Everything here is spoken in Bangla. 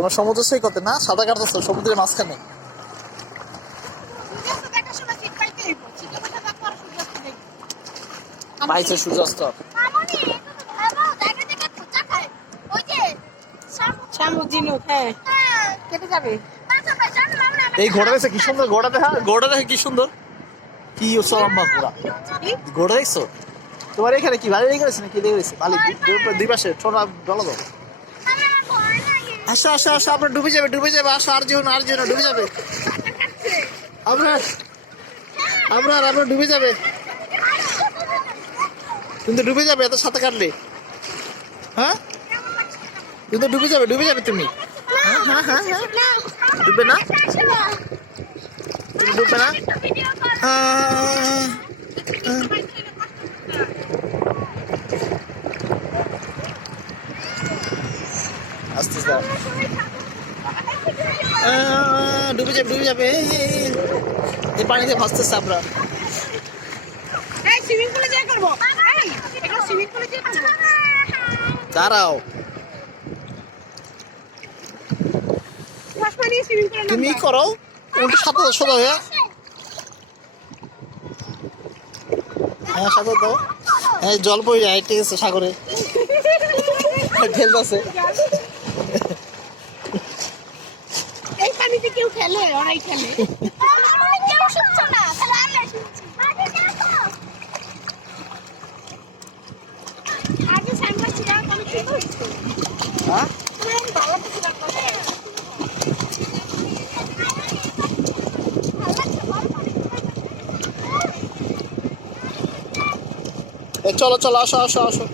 তোমার সমুদ্র সৈকতে না সাঁতার কাটতেছো সমুদ্রের মাঝখানে? পাইছে সূর্যাস্ত। এই ঘোড়া দেখছে কি সুন্দর, ঘোড়া দেখা, ঘোড়া দেখে কি সুন্দর, কি লম্বা ঘোড়া। ঘোড়া দেখছো? তোমার এখানে কি বালি লেগে গেছে নাকি? লেগে গেছে বালি দুই পাশে, ছোট ডলা দাও। আসো আসো আসো, আপনার ডুবে যাবে, ডুবে যাবে, আসো, আর যেও না, আর যেও না, ডুবে যাবে আপনার, আপনার আপনার ডুবে যাবে, কিন্তু ডুবে যাবে এত সাঁতার কাটলে। হ্যাঁ কিন্তু ডুবে যাবে, ডুবে যাবে তুমি। হ্যাঁ হ্যাঁ হ্যাঁ হ্যাঁ, ডুবে না, তুমি ডুবে না। আস্তে আস্তে ডুবে যাবে, ডুবে যাবে, এই পানিতে ভাসতেছে আমরা। দাঁড়াও, তুমি করো উল্টো সাঁতার সোজা হয়ে। হ্যাঁ সাঁতার দাও। হ্যাঁ জল পড়ে যায়, ঠিক আছে, সাগরে ঢেল আছে। এই পানিতে কেউ খেলে, ওরাই খেলে। কেউ শুনছো না, তাহলে আমরা শুনছি। আগে সামনে ছিল, আমি কি করছি? হ্যাঁ চলো চলো, আসো আসো আসো।